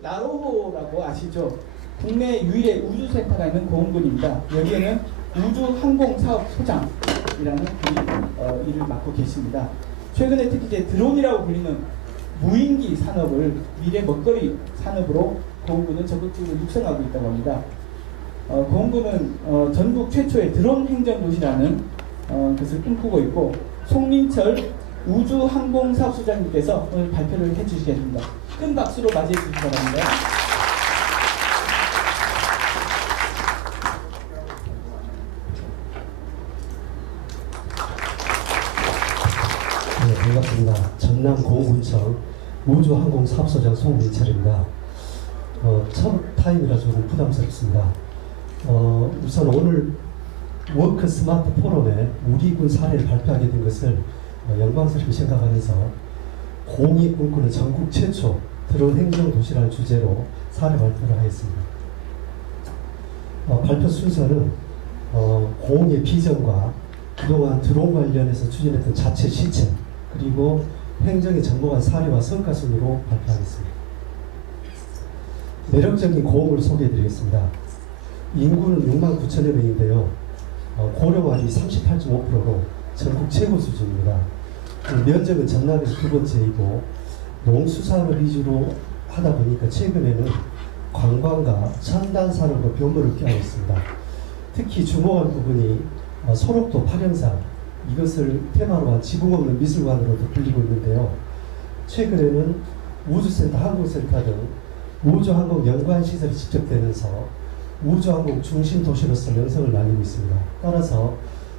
나로호라고 아시죠? 국내 유일의 우주센터가 있는 공군입니다. 여기에는 우주항공사업소장이라는 분이 일을 맡고 계십니다. 최근에 특히 이제 드론이라고 불리는 무인기 산업을 미래 먹거리 산업으로 공군은 적극적으로 육성하고 있다고 합니다. 공군은 전국 최초의 드론 행정도시라는 것을 꿈꾸고 있고, 송민철 우주항공사업소장님께서 오늘 발표를 해주시겠습니다. 큰 박수로 맞이해 주시기 바랍니다. 네, 반갑습니다. 전남 공군청 우주항공사업소장 송민철입니다. 첫 타임이라 조금 부담스럽습니다. 우선 오늘 워크 스마트 포럼에 우리 군 사례를 발표하게 된 것을 영광스럽게 생각하면서 공이 꿈꾸는 전국 최초 드론 행정 도시라는 주제로 사례 발표를 하겠습니다. 발표 순서는 공의 비전과 그동안 드론 관련해서 추진했던 자체 시책, 그리고 행정에 접목한 사례와 성과 순으로 발표하겠습니다. 매력적인 고흥을 소개해드리겠습니다. 인구는 6만 9천여 명인데요. 고령화율이 38.5%로 전국 최고 수준입니다. 면적은 전남에서 두 번째이고, 농수산을 위주로 하다 보니까 최근에는 관광과 첨단 산업으로 변모를 꾀하고 있습니다. 특히 주목할 부분이 소록도 팔형산, 이것을 테마로 한 지붕 없는 미술관으로도 불리고 있는데요. 최근에는 우주센터, 항공센터 등 우주항공 연관 시설이 집적되면서 우주항공 중심 도시로서 명성을 날리고 있습니다. 따라서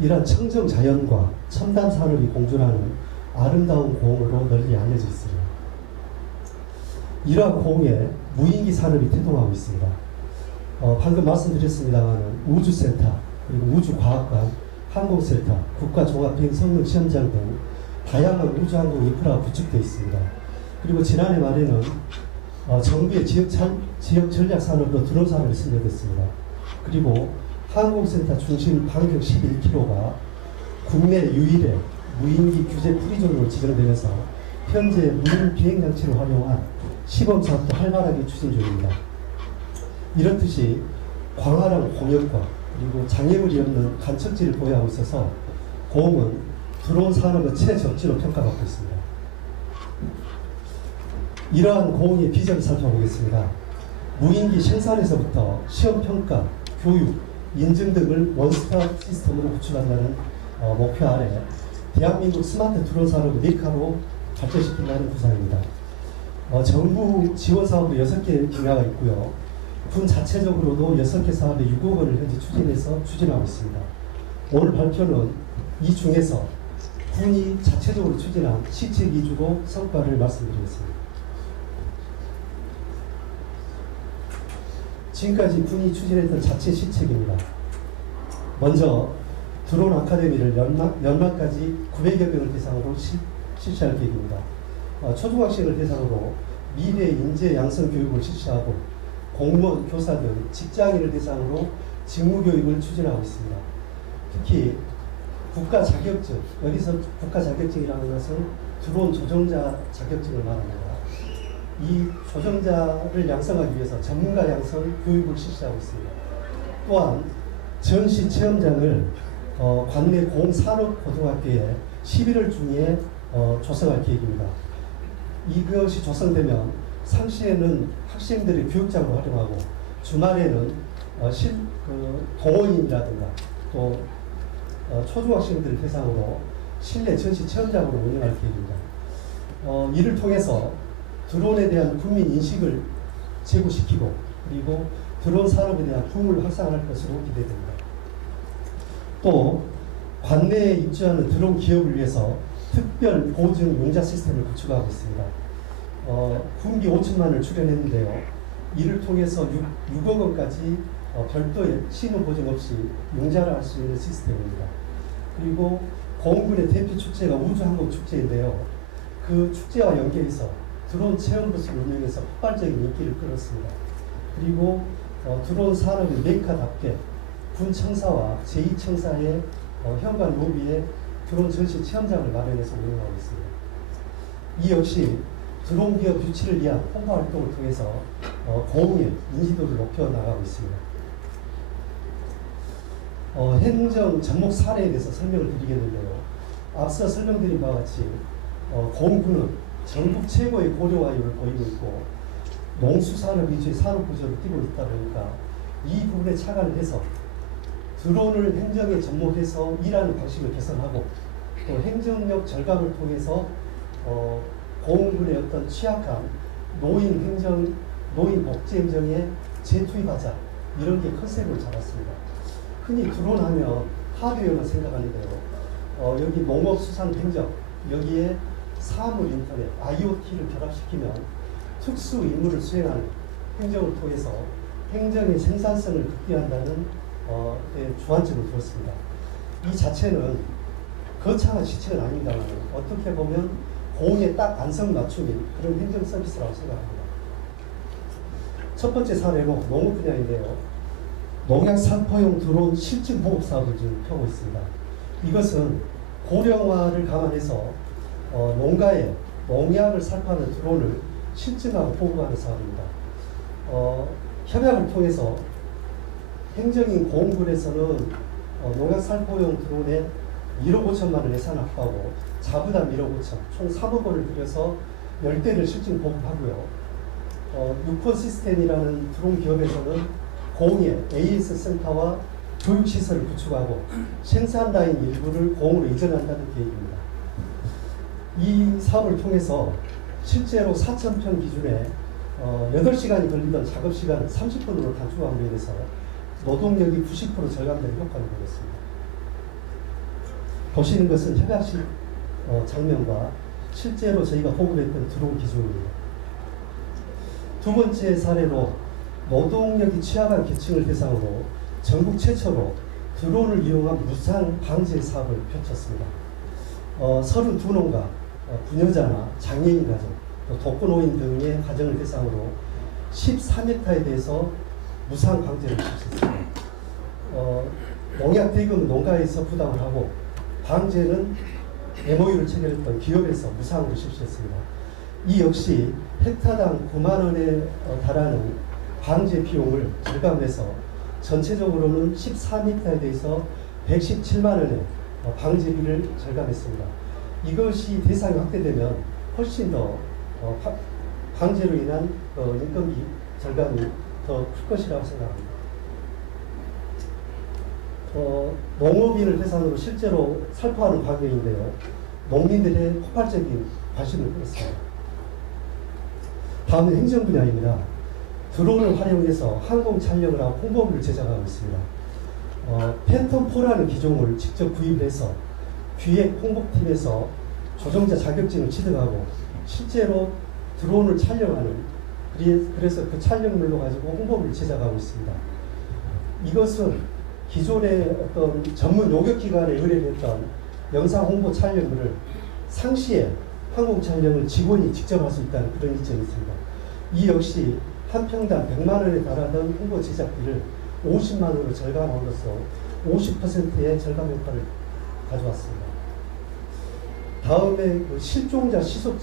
이러한 청정 자연과 첨단 산업이 공존하는 아름다운 공으로 널리 알려져 있습니다. 이러한 공에 무인기 산업이 태동하고 있습니다. 방금 말씀드렸습니다만 우주센터, 그리고 우주과학관, 항공센터, 국가종합비행성능시험장 등 다양한 우주항공 인프라가 구축되어 있습니다. 그리고 지난해 말에는 정부의 지역 전략 산업으로 드론 산업이 승계됐습니다. 그리고 항공센터 중심 반경 11km가 국내 유일의 무인기 규제 프리존으로 지정되면서 현재 무인 비행장치를 활용한 시범 사업도 활발하게 추진 중입니다. 이렇듯이 광활한 공역과 그리고 장애물이 없는 간척지를 보유하고 있어서 공은 드론 산업의 최적지로 평가받고 있습니다. 이러한 공의 비전을 살펴보겠습니다. 무인기 생산에서부터 시험평가, 교육, 인증 등을 원스톱 시스템으로 구축한다는 목표 아래 대한민국 스마트 드론 산업을 메카로 발전시킨다는 구상입니다. 정부 지원 사업으로 6개 분야가 있고요. 군 자체적으로도 6개 사업에 6억 원을 현재 추진하고 있습니다. 오늘 발표는 이 중에서 군이 자체적으로 추진한 시책 위주로 성과를 말씀드리겠습니다. 지금까지 군이 추진했던 자체 시책입니다. 먼저 드론 아카데미를 연말까지 900여 명을 대상으로 실시할 계획입니다. 초중학생을 대상으로 미래 인재 양성 교육을 실시하고 공무원, 교사 등 직장인을 대상으로 직무교육을 추진하고 있습니다. 특히 국가 자격증, 여기서 국가 자격증이라는 것은 드론 조종자 자격증을 말합니다. 이 조종자를 양성하기 위해서 전문가 양성 교육을 실시하고 있습니다. 또한 전시 체험장을 관내 공산업고등학교에 11월 중에 조성할 계획입니다. 이것이 조성되면 상시에는 학생들의 교육장으로 활용하고 주말에는 동호인이라든가 또 초중학생들을 대상으로 실내 전시 체험장으로 운영할 계획입니다. 이를 통해서 드론에 대한 국민 인식을 제고시키고 그리고 드론 산업에 대한 붐을 확산할 것으로 기대됩니다. 또 관내에 입주하는 드론 기업을 위해서 특별 보증 용자 시스템을 구축하고 있습니다. 군비 5천만 원을 출연했는데요. 이를 통해서 6억 원까지 별도의 신용 보증 없이 용자를 할 수 있는 시스템입니다. 그리고 공군의 대표 축제가 우주항공 축제인데요. 그 축제와 연계해서 드론 체험부스를 운영해서 폭발적인 인기를 끌었습니다. 그리고 드론 산업의 메이커답게 군 청사와 제2청사의 현관 로비에 드론 전시 체험장을 마련해서 운영하고 있습니다. 이 역시 드론 기업 유치를 위한 홍보 활동을 통해서 고흥의 인지도를 높여 나가고 있습니다. 행정 접목 사례에 대해서 설명을 드리겠는데요. 앞서 설명드린 바와 같이 고흥군은 전국 최고의 고령화율을 보이고 있고 농수산업 위주의 산업 구조를 띠고 있다 보니까 이 부분에 착안을 해서 드론을 행정에 접목해서 일하는 방식을 개선하고 또 행정력 절감을 통해서 고흥군의 어떤 취약한 노인 복지 행정에 재투입하자, 이런 게 컨셉을 잡았습니다. 흔히 드론 하면 하드웨어만 생각하는데요. 여기 농업수산행정, 여기에 사물 인터넷, IoT를 결합시키면 특수 임무를 수행하는 행정을 통해서 행정의 생산성을 극대화한다는 주안점을 두었습니다. 이 자체는 거창한 시책은 아닙니다만 어떻게 보면 고흥에 딱 안성맞춤인 그런 행정 서비스라고 생각합니다. 첫 번째 사례로 농업 분야인데요. 농약 살포용 드론 실증 보급 사업을 지금 펴고 있습니다. 이것은 고령화를 감안해서 농가에 농약을 살포하는 드론을 실증하고 보급하는 사업입니다. 협약을 통해서 행정인 고흥군에서는 농약 살포용 드론에 1억 5천만 원 예산 확보하고 자부담 1억 5천, 총 3억 원을 들여서 10대를 실증 보급하고요. 유콘 시스템이라는 드론 기업에서는 고흥에 AS 센터와 교육시설을 구축하고 생산 라인 일부를 고흥으로 이전한다는 계획입니다. 이 사업을 통해서 실제로 4,000평 기준에 8시간이 걸리던 작업시간을 30분으로 단축함으로 인해서 노동력이 90% 절감되는 효과를 보였습니다. 보시는 것은 협약식 장면과 실제로 저희가 보급했던 드론 기준입니다. 두 번째 사례로 노동력이 취약한 계층을 대상으로 전국 최초로 드론을 이용한 무상 방제 사업을 펼쳤습니다. 32농가, 부녀자나 장애인 가정, 또 독거노인 등의 가정을 대상으로 13헥타에 대해서 무상 방제를 실시했습니다. 농약 대금은 농가에서 부담을 하고 방제는 MOU를 체결했던 기업에서 무상으로 실시했습니다. 이 역시 헥타당 9만 원에 달하는 방제 비용을 절감해서 전체적으로는 13헥타에 대해서 117만 원의 방제비를 절감했습니다. 이것이 대상이 확대되면 훨씬 더 방제로 인한 인건비 절감이 더 클 것이라고 생각합니다. 농업인을 대상으로 실제로 살포하는 과정인데요. 농민들의 폭발적인 관심을 끌었습니다. 다음은 행정 분야입니다. 드론을 활용해서 항공 촬영을 하고 홍보물을 제작하고 있습니다. 팬텀4라는 기종을 직접 구입해서 기획 홍보팀에서 조종자 자격증을 취득하고 실제로 드론을 촬영하는, 그래서 그 촬영물로 가지고 홍보물을 제작하고 있습니다. 이것은 기존의 어떤 전문 요격기관에 의뢰했던 영상 홍보 촬영물을 상시에 항공 촬영을 직원이 직접 할 수 있다는 그런 이점이 있습니다. 이 역시 한 평당 100만 원에 달하던 홍보 제작비를 50만 원으로 절감함으로써 50%의 절감 효과를 가져왔습니다. 다음에 그 실종자 수색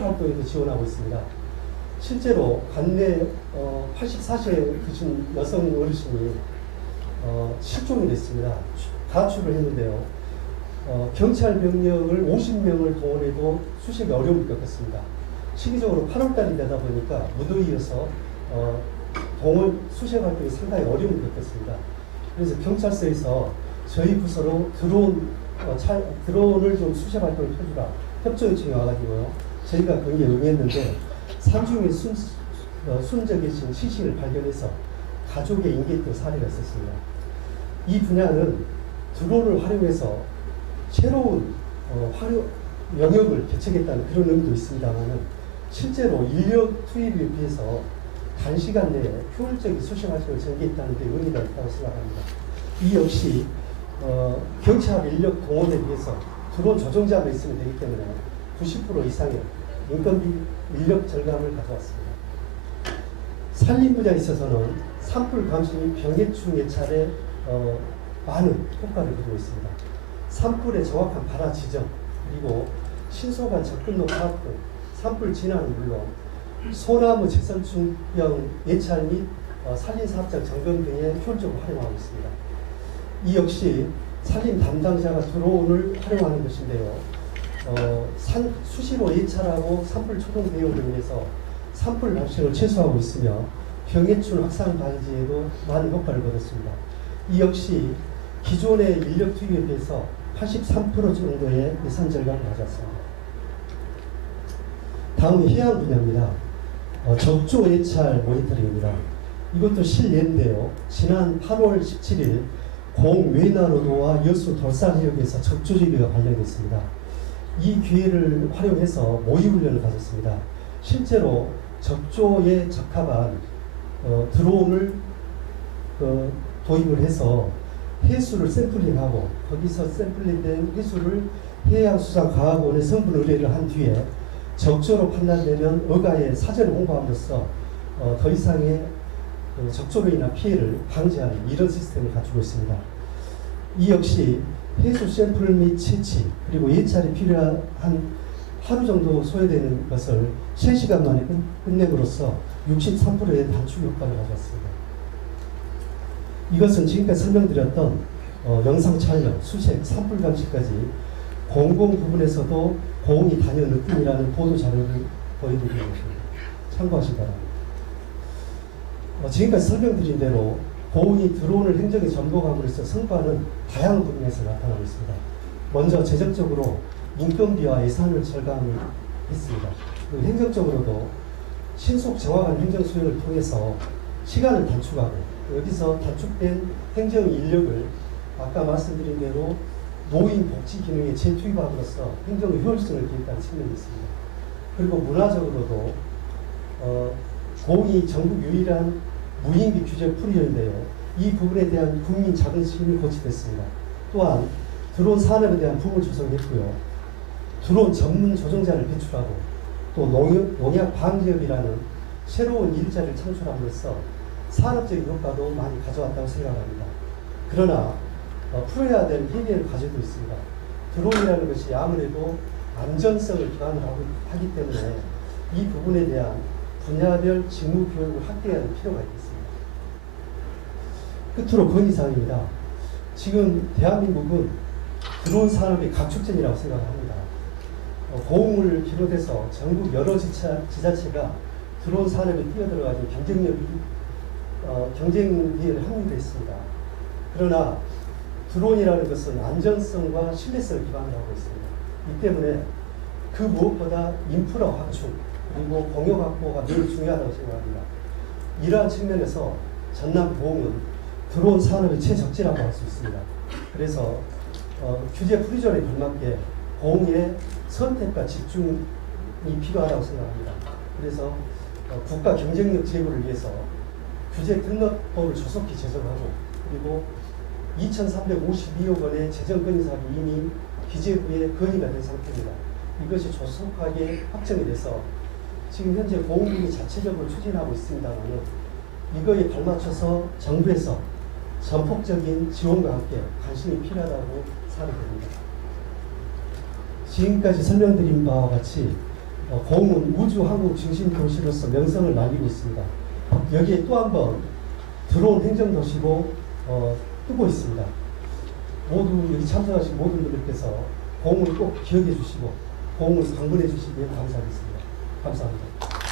활동에도 지원하고 있습니다. 실제로 관내 84세 되신 여성 어르신이 실종이 됐습니다. 가출을 했는데요. 경찰 병력을 50명을 동원해도 수색이 어려움을 겪었습니다. 시기적으로 8월달이 되다 보니까 무더위여서 동원 수색 활동이 상당히 어려움을 겪었습니다. 그래서 경찰서에서 저희 부서로 드론을 좀 수색 활동을 펴주라 협조 요청이 와가지고요. 저희가 거기에 응했는데 산중에 숨져 계신 시신을 발견해서 가족에 인계했던 사례가 있었습니다. 이 분야는 드론을 활용해서 새로운 영역을 개척했다는 그런 의미도 있습니다만 실제로 인력 투입에 비해서 단시간 내에 효율적인 수색 활동을 전개했다는 데 의미가 있다고 생각합니다. 이 역시 경찰 인력 동원에 비해서 드론 조종자가 있으면 되기 때문에 90% 이상의 인건비 인력 절감을 가져왔습니다. 산림 분야에 있어서는 산불 감시 및 병해충 예찰에 많은 효과를 이루고 있습니다. 산불의 정확한 발화 지점, 그리고 신속한 접근로 파악 등 산불 진화는 물론 소나무 재선충병 예찰 및 산림사업장 점검 등에 효율적으로 활용하고 있습니다. 이 역시 산림 담당자가 드론을 활용하는 것인데요. 수시로 예찰하고 산불 초동 대응 등에서 산불 발생을 최소화하고 있으며 병해충 확산 방지에도 많은 효과를 거뒀습니다. 이 역시 기존의 인력 투입에 비해서 83% 정도의 예산 절감을 가졌습니다. 다음은 해양 분야입니다. 적조 예찰 모니터링입니다. 이것도 실례인데요. 지난 8월 17일 공외나로도와 여수 돌산해역에서 적조지비가 발령됐습니다. 이 기회를 활용해서 모의훈련을 가졌습니다. 실제로 적조에 적합한 드론을 도입을 해서 해수를 샘플링하고 거기서 샘플링된 해수를 해양수산과학원에 성분 의뢰를 한 뒤에 적조로 판단되면 어가에 사전 홍보함으로써 더 이상의 적조로 인한 피해를 방지하는 이런 시스템을 갖추고 있습니다. 이 역시 해수 샘플 및 채취 그리고 예찰이 필요한 하루 정도 소요되는 것을 3시간 만에 끝내므로써 63%의 단축 효과를 가졌습니다. 이것은 지금까지 설명드렸던 영상 촬영, 수색, 산불 감시까지 공공 부분에서도 고흥이 단연 느낌이라는 보도 자료를 보여드리는 것입니다. 참고하시기 바랍니다. 지금까지 설명드린 대로 고흥이 드론을 행정에 전복함으로써 성과는 다양한 부분에서 나타나고 있습니다. 먼저 재정적으로 인건비와 예산을 절감했습니다. 그리고 행정적으로도 신속 정확한 행정 수행을 통해서 시간을 단축하고 여기서 단축된 행정 인력을 아까 말씀드린 대로 노인 복지 기능에 재투입함으로써 행정의 효율성을 기획하는 측면이 있습니다. 그리고 문화적으로도 고흥이 전국 유일한 무인기 규제 풀이인데요. 이 부분에 대한 국민 자긍심이 고취됐습니다. 또한 드론 산업에 대한 붐을 조성했고요. 드론 전문 조종자를 배출하고 또 농약 방지업이라는 새로운 일자리를 창출함으로써 산업적인 효과도 많이 가져왔다고 생각합니다. 그러나 풀어야 될 해결 과제도 있습니다. 드론이라는 것이 아무래도 안전성을 기반으로 하기 때문에 이 부분에 대한 분야별 직무 교육을 확대하는 필요가 있겠습니다. 끝으로 건의사항입니다. 지금 대한민국은 드론 산업의 각축전이라고 생각합니다. 고흥을 비롯해서 전국 여러 지자체가 드론 산업에 뛰어들어가지고 경쟁력에 합류되어 있습니다. 그러나 드론이라는 것은 안전성과 신뢰성을 기반으로 하고 있습니다. 이 때문에 그 무엇보다 인프라 확충 그리고 공역 확보가 매우 중요하다고 생각합니다. 이러한 측면에서 전남 고흥은 드론 산업의 최적지라고 할 수 있습니다. 그래서 규제 프리존에 걸맞게 고흥의 선택과 집중이 필요하다고 생각합니다. 그래서 국가 경쟁력 제고를 위해서 규제 등록법을 조속히 제정하고 그리고 2,352억 원의 재정 건의사항이 이미 기재부에 건의가 된 상태입니다. 이것이 조속하게 확정이 돼서 지금 현재 고흥군이 자체적으로 추진하고 있습니다만 이거에 발맞춰서 정부에서 전폭적인 지원과 함께 관심이 필요하다고 생각됩니다. 지금까지 설명드린 바와 같이 고흥은 우주항공 중심 도시로서 명성을 날리고 있습니다. 여기에 또 한 번 드론 행정도시로 뜨고 있습니다. 모두 여기 참석하신 모든 분들께서 고흥을 꼭 기억해 주시고 고흥을 방문해 주시면 감사하겠습니다. 감사합니다.